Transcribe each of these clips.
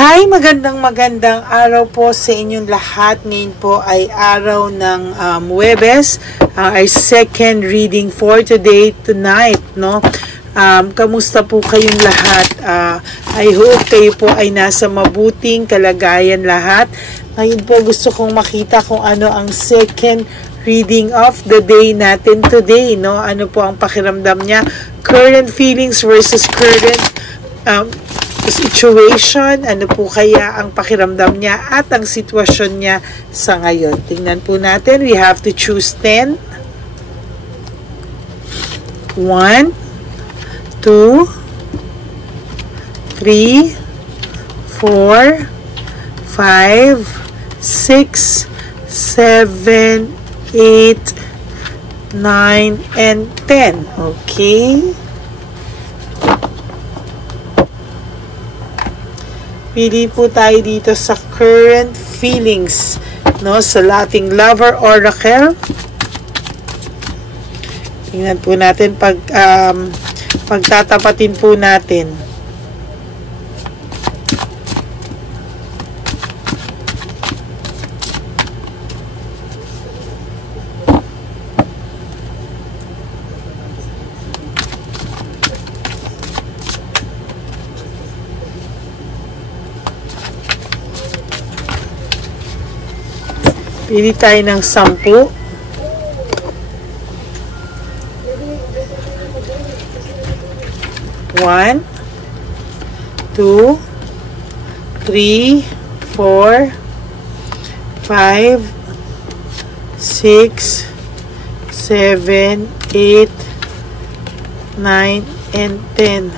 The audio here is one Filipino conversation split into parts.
Hi, magandang araw po sa inyong lahat. Ngayon po ay araw ng Huwebes, our second reading for tonight, no? Kamusta po kayong lahat? I hope kayo po ay nasa mabuting kalagayan lahat. Ngayon po gusto kong makita kung ano ang second reading of the day natin today, no? Ano po ang pakiramdam niya? Current feelings versus current situation, ano po kaya ang pakiramdam niya at ang sitwasyon niya sa ngayon. Tingnan po natin. We have to choose 10. 1, 2, 3, 4, 5, 6, 7, 8, 9, and 10. Okay? Pili po tayo dito sa current feelings, no, sa ating lover oracle. Tingnan po natin pagtatapatin po natin. Pili tayo ng 10. 1, 2, 3, 4, 5, 6, 7, 8, 9, and 10.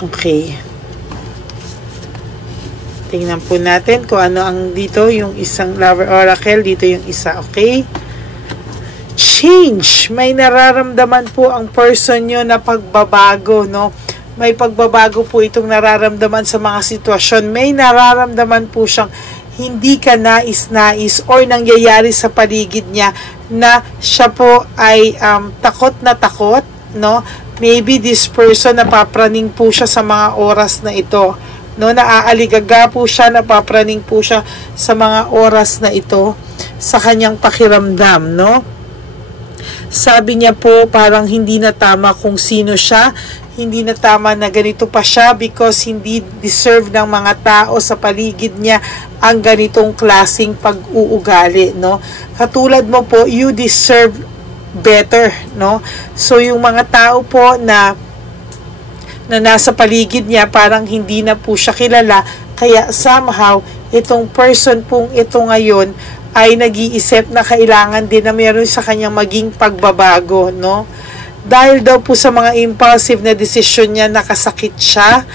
Okay. Tingnan po natin kung ano ang dito, yung isang lover oracle, dito yung isa, okay? Change. May nararamdaman po ang person nyo na pagbabago, no? May pagbabago po itong nararamdaman sa mga sitwasyon. May nararamdaman po siyang hindi ka nais-nais or nangyayari sa paligid niya na siya po ay takot na takot, no? Maybe this person napapraning po siya sa mga oras na ito, no? Naaaligaga po siya, napapraning po siya sa mga oras na ito sa kanyang pakiramdam, no? Sabi niya po parang hindi na tama kung sino siya, hindi na tama na ganito pa siya because hindi deserve ng mga tao sa paligid niya ang ganitong klaseng pag-uugali, no? Katulad mo po, you deserve better, no? So yung mga tao po na nasa paligid niya parang hindi na po siya kilala, kaya somehow itong person pong ito ngayon ay nag-iisip na kailangan din na meron sa kanyang maging pagbabago, no? Dahil daw po sa mga impulsive na desisyon niya, nakasakit siya.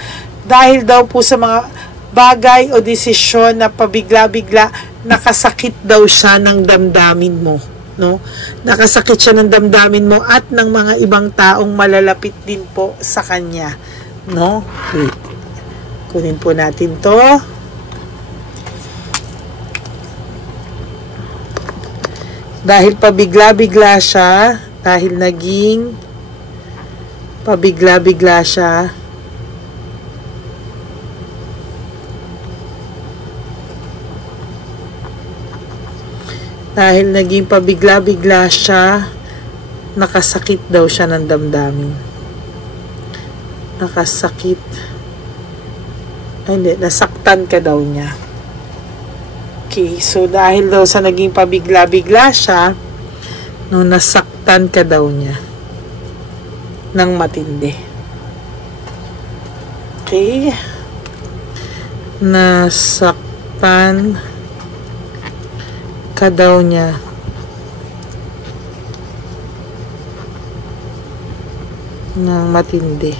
Dahil daw po sa mga bagay o desisyon na pabigla-bigla, nakasakit daw siya ng damdamin mo, no? Nakasakit siya ng damdamin mo at ng mga ibang taong malalapit din po sa kanya, no? Okay. Kunin po natin to. Dahil pabigla-bigla siya, dahil naging pabigla-bigla siya, dahil naging pabigla-bigla siya, nakasakit daw siya ng damdamin. Nakasakit. Ay, hindi, nasaktan ka daw niya. Okay, so dahil daw sa naging pabigla-bigla siya, no, nasaktan ka daw niya ng matindi. Okay. Nasaktan ka daw niya ng matindi.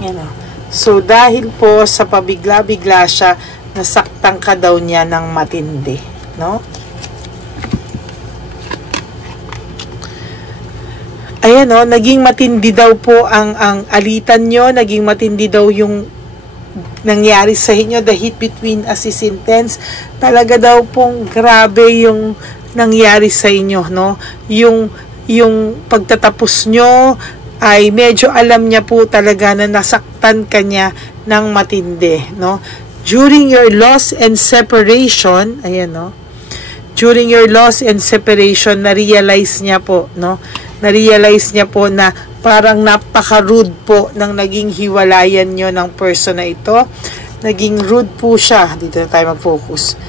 Yan o. So, dahil po sa pabigla-bigla siya, nasaktan ka daw niya ng matindi. No? Ayan o, naging matindi daw po ang alitan nyo, naging matindi daw yung nangyari sa inyo, the heat between us is intense. Talaga daw pong grabe yung nangyari sa inyo, no? Yung pagtatapos nyo ay medyo alam niya po talaga na nasaktan ka niya ng matindi, no? During your loss and separation, ayan, no? During your loss and separation, na-realize niya po, no? Na-realize niya po na parang napaka-rude po ng naging hiwalayan nyo ng person na ito. Naging rude po siya. Dito na tayo mag-focus.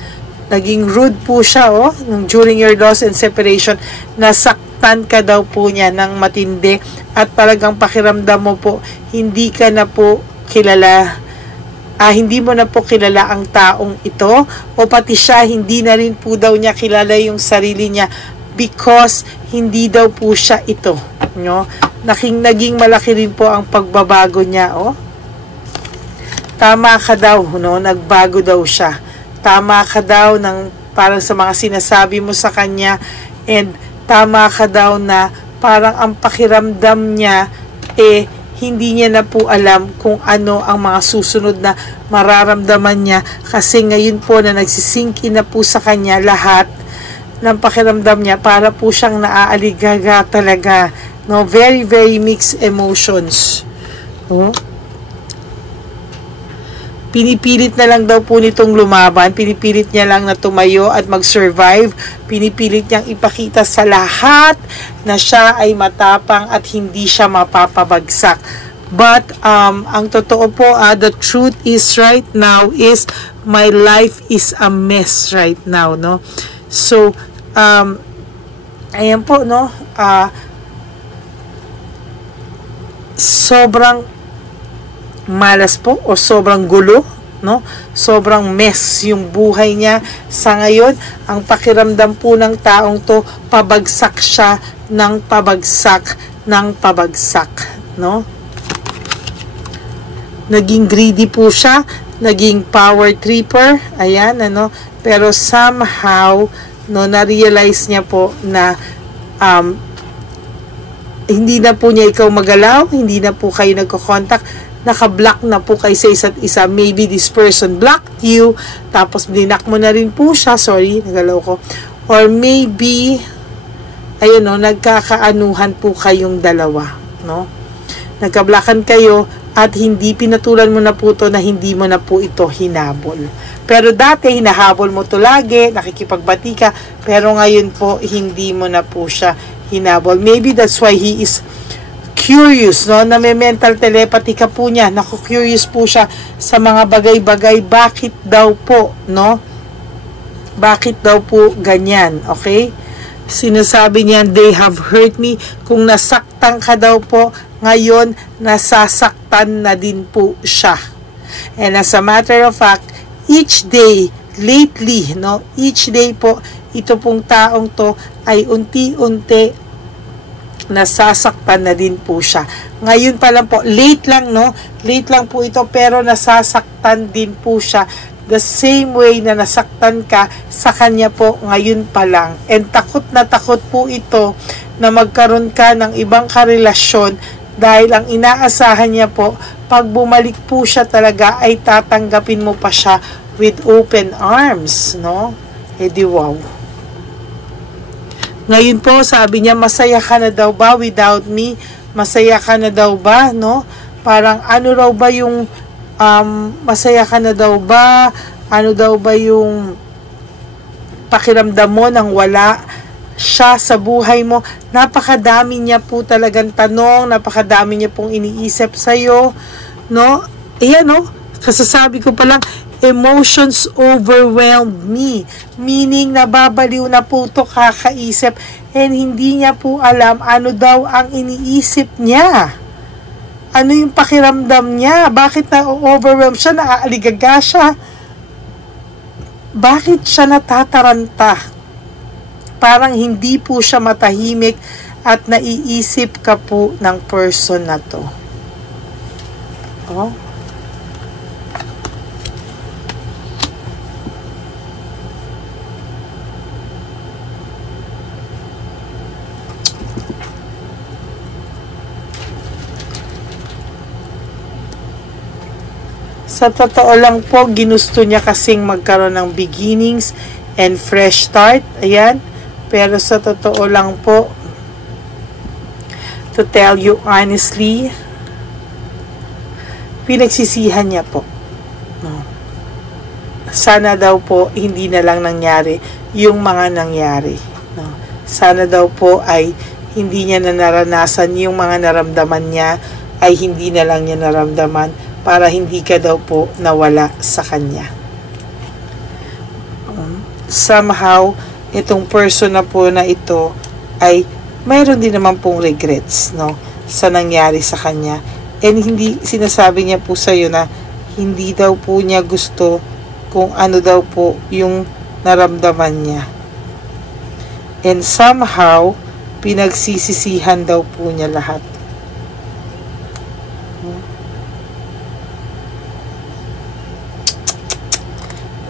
Naging rude po siya, oh. During your loss and separation, nasaktan ka daw po niya ng matindi at talagang pakiramdam mo po, hindi ka na po kilala. Hindi mo na po kilala ang taong ito o pati siya, hindi na rin po daw niya kilala yung sarili niya because hindi daw po siya ito, no? Naging malaki rin po ang pagbabago niya, oh. Tama ka daw, no? Nagbago daw siya. Tama ka daw ng parang sa mga sinasabi mo sa kanya, and tama ka daw na parang ang pakiramdam niya hindi niya na po alam kung ano ang mga susunod na mararamdaman niya kasi ngayon po na nagsisinkin na po sa kanya lahat ng pakiramdam niya, para po siyang naaaligaga talaga, no? Very, very mixed emotions. Oh. Pinipilit na lang daw po nitong lumaban, pinipilit niya lang na tumayo at mag-survive, pinipilit niyang ipakita sa lahat na siya ay matapang at hindi siya mapapabagsak. But, ang totoo po, the truth is right now is, my life is a mess right now, no? So, ayan po, no? Sobrang malas po o sobrang gulo, no? Sobrang mess yung buhay niya sa ngayon. Ang pakiramdam po ng taong to, pabagsak siya ng pabagsak ng pabagsak, no? Naging greedy po siya, naging power tripper, ayan, ano? Pero somehow, no, na-realize niya po na hindi na po niya ikaw magalaw, hindi na po kayo nagko-contact, naka-block na po kayo sa isa't isa. Maybe this person blocked you, tapos blinak mo na rin po siya, sorry, nagalaw ko. Or maybe, ayun, no, nagkakaanuhan po kayong dalawa, no? Nagka-blockan kayo at hindi pinatulan mo na po to na hindi mo na po ito hinabol. Pero dati, hinahabol mo to lagi, nakikipagbati ka, pero ngayon po, hindi mo na po siya hinabol. Maybe that's why he is curious, no? Na may mental telepathy ka po niya. Naku-curious po siya sa mga bagay-bagay. Bakit daw po, no? Bakit daw po ganyan, okay? Sinasabi niya, they have hurt me. Kung nasaktan ka daw po, ngayon, nasasaktan na din po siya. And as a matter of fact, each day, lately, no? Each day po, ito pong taong to ay unti-unti nasasaktan na din po siya. Ngayon pa lang po, late lang, no? Late lang po ito, pero nasasaktan din po siya. The same way na nasaktan ka sa kanya po ngayon pa lang. And takot na takot po ito na magkaroon ka ng ibang karelasyon dahil ang inaasahan niya po, pag bumalik po siya talaga ay tatanggapin mo pa siya with open arms, no? Di wow. Ngayon po, sabi niya, masaya ka na daw ba without me? Masaya ka na daw ba, no? Parang ano raw ba yung masaya ka na daw ba? Ano daw ba yung pakiramdam mo nang wala siya sa buhay mo? Napakadami niya po talagang tanong, napakadami niya pong iniisip sa'yo, no? Ayan, no? Kasasabi ko pa lang, emotions overwhelmed me. Meaning, nababaliw na po ito kakaisip and hindi niya po alam ano daw ang iniisip niya. Ano yung pakiramdam niya? Bakit na-overwhelm siya? Naaaligaga siya? Bakit siya natataranta? Parang hindi po siya matahimik at naiisip ka po ng person na to. Oh. Sa totoo lang po, ginusto niya kasing magkaroon ng beginnings and fresh start. Ayan. Pero sa totoo lang po, to tell you honestly, pinagsisihan niya po. No. Sana daw po, hindi na lang nangyari yung mga nangyari. No. Sana daw po ay hindi niya na naranasan yung mga naramdaman niya, ay hindi na lang niya naramdaman para hindi ka daw po nawala sa kanya. Somehow, itong person na po na ito ay mayroon din naman pong regrets, no, sa nangyari sa kanya. And hindi, sinasabi niya po sa iyo na hindi daw po niya gusto kung ano daw po yung naramdaman niya. And somehow, pinagsisisihan daw po niya lahat.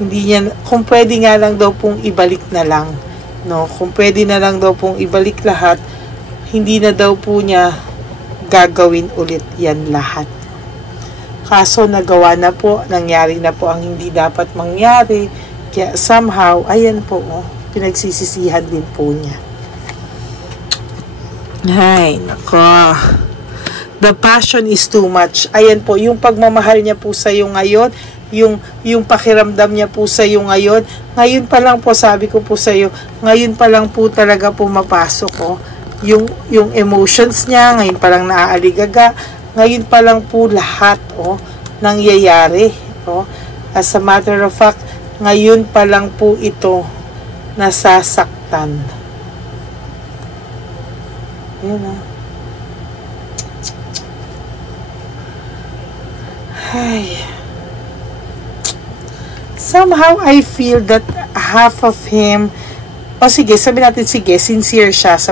Hindi niya, kung pwede nga lang daw pong ibalik na lang, no, kung pwede na lang daw pong ibalik lahat, hindi na daw po niya gagawin ulit yan lahat. Kaso nagawa na po, nangyari na po ang hindi dapat mangyari, kaya somehow, ayan po, oh, pinagsisisihan din po niya. Ay, nako. The passion is too much. Ayan po, yung pagmamahal niya po sa iyo ngayon, yung pakiramdam niya po sa iyo ngayon pa lang po, sabi ko po sa iyo, ngayon pa lang po talaga pumapasok, oh. Yung emotions niya, ngayon pa lang naaaligaga, ngayon pa lang po lahat, oh, nangyayari, oh. As a matter of fact, ngayon pa lang po ito nasasaktan. Yun, oh. Ay. Somehow, I feel that half of him, sige, sabi natin, sige, sincere siya sa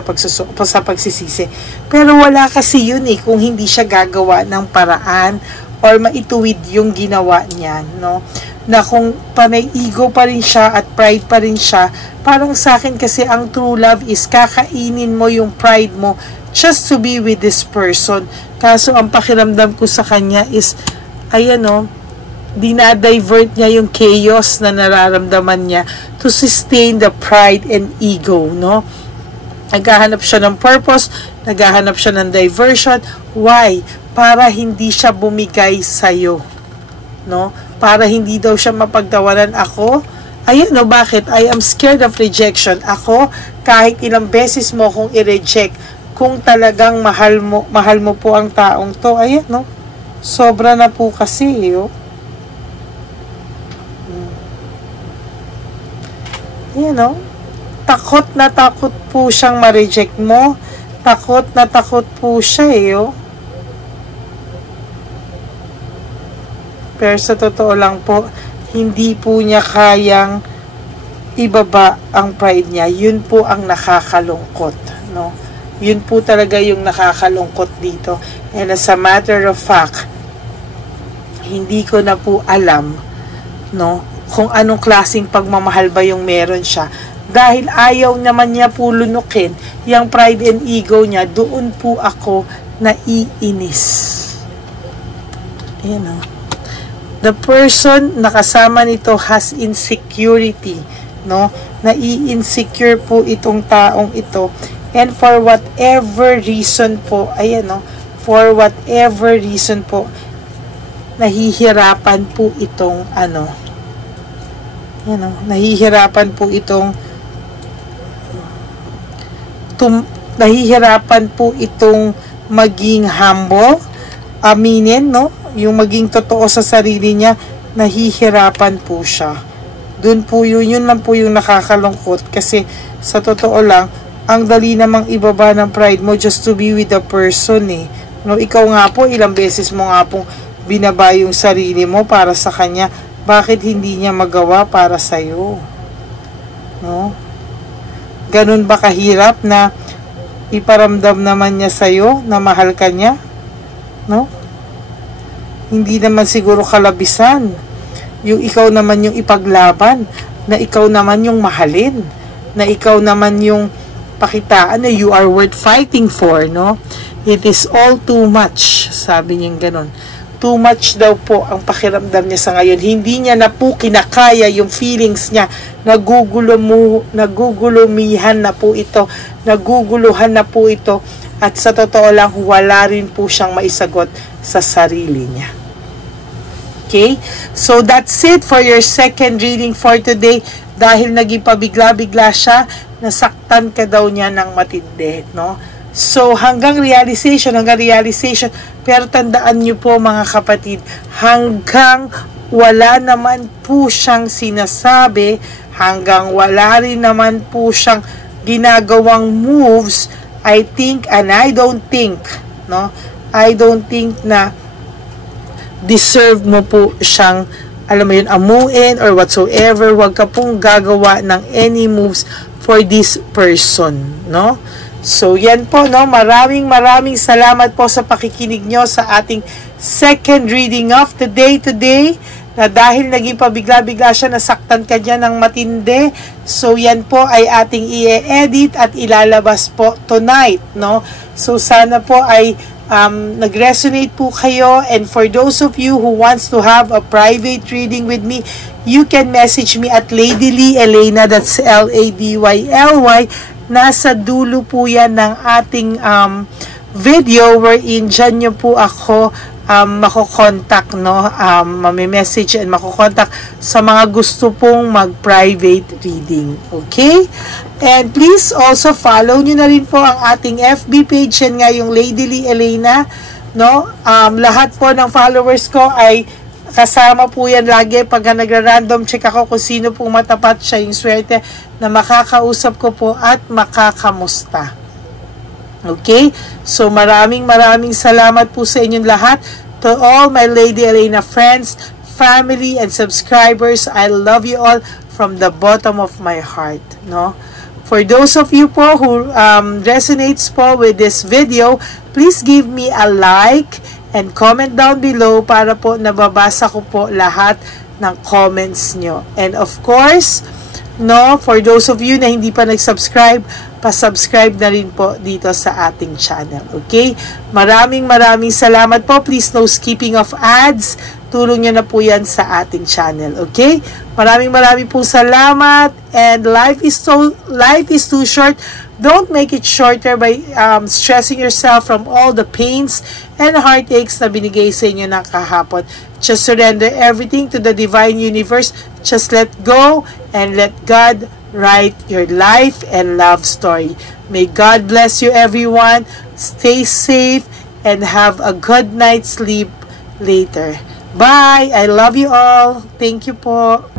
pagsisisi. Pero wala kasi yun kung hindi siya gagawa ng paraan or maituwid yung ginawa niya, no? Na kung panay ego pa rin siya at pride pa rin siya, parang sa akin kasi ang true love is kakainin mo yung pride mo just to be with this person. Kaso ang pakiramdam ko sa kanya is, ayan, no, dinadivert niya yung chaos na nararamdaman niya to sustain the pride and ego, no? Naghahanap siya ng purpose, naghahanap siya ng diversion. Why? Para hindi siya bumigay sa'yo, no? Para hindi daw siya mapagtawanan. Ako, ayan, no, bakit? I am scared of rejection. Ako, kahit ilang beses mo kong i-reject, kung talagang mahal mo po ang taong to, ayan, no? Sobra na po kasi, oh. You know, takot na takot po siyang ma-reject mo. Takot na takot po siya, oh. Pero sa totoo lang po, hindi po niya kayang ibaba ang pride niya. Yun po ang nakakalungkot, no? Yun po talaga yung nakakalungkot dito. And as a matter of fact, hindi ko na po alam, no, kung anong klaseng pagmamahal ba yung meron siya. Dahil ayaw naman niya po lunukin yung pride and ego niya, doon po ako naiinis. Ayan, oh. The person na kasama nito has insecurity, no? Nai-insecure po itong taong ito. And for whatever reason po, ayan, no? For whatever reason po, nahihirapan po itong nahihirapan po itong maging humble, aminin, no? Yung maging totoo sa sarili niya, nahihirapan po siya. Doon po yun lang po yung nakakalungkot kasi sa totoo lang, ang dali namang ibaba ng pride mo just to be with the person, no? Ikaw nga po, ilang beses mo nga pong binaba yung sarili mo para sa kanya. Bakit hindi niya magawa para sa'yo? No? Ganun ba kahirap na iparamdam naman niya sa'yo na mahal ka niya? No? hindi naman siguro kalabisan. Yung ikaw naman yung ipaglaban, na ikaw naman yung mahalin, na ikaw naman yung pakitaan na you are worth fighting for, no? It is all too much, sabi niya ganon. Too much daw po ang pakiramdam niya sa ngayon. Hindi niya na po kinakaya yung feelings niya. Nagugulumihan na po ito. Naguguluhan na po ito. At sa totoo lang, wala rin po siyang maisagot sa sarili niya. Okay? So, that's it for your second reading for today. Dahil naging pabigla-bigla siya, nasaktan ka daw niya ng matindi, no? So, hanggang realization. Pero tandaan niyo po mga kapatid, hanggang wala naman po siyang sinasabi, hanggang wala rin naman po siyang ginagawang moves, I think, and I don't think, no? I don't think na deserve mo po siyang, alam mo yun, amuin or whatsoever. Huwag ka pong gagawa ng any moves for this person, no? So, yan po, no? Maraming salamat po sa pakikinig nyo sa ating second reading of the day today. Na dahil naging pabigla-bigla siya, nasaktan ka dyan ng matindi. So, yan po ay ating i-edit at ilalabas po tonight, no? So, sana po ay nag-resonate po kayo. And for those of you who wants to have a private reading with me, you can message me at Lady Lee Elena, that's Ladyly. Nasa dulo po yan ng ating video wherein dyan nyo po ako makokontak, no? Mami-message and makokontak sa mga gusto pong mag-private reading. Okay? And please also follow nyo na rin po ang ating FB page. Yan nga yung Lady Lee Elena, no? Lahat po ng followers ko ay kasama po yan lagi pag nagra-random check ako kung sino pong matapat, siya yung swerte na makakausap ko po at makakamusta. Okay? So maraming salamat po sa inyong lahat. To all my Lady Elena friends, family, and subscribers, I love you all from the bottom of my heart. No? For those of you po who resonates po with this video, please give me a like and comment down below para po nababasa ko po lahat ng comments nyo. And of course, no, for those of you na hindi pa nag-subscribe, pa-subscribe na rin po dito sa ating channel. Okay? Maraming salamat po. Please no skipping of ads. Tulong nyo na po yan sa ating channel. Okay? Maraming po salamat. And life is too short. Don't make it shorter by stressing yourself from all the pains and heartaches na binigay sa inyo ng kahapon. Just surrender everything to the divine universe. Just let go and let God write your life and love story. May God bless you, everyone. Stay safe and have a good night's sleep later. Bye! I love you all. Thank you po.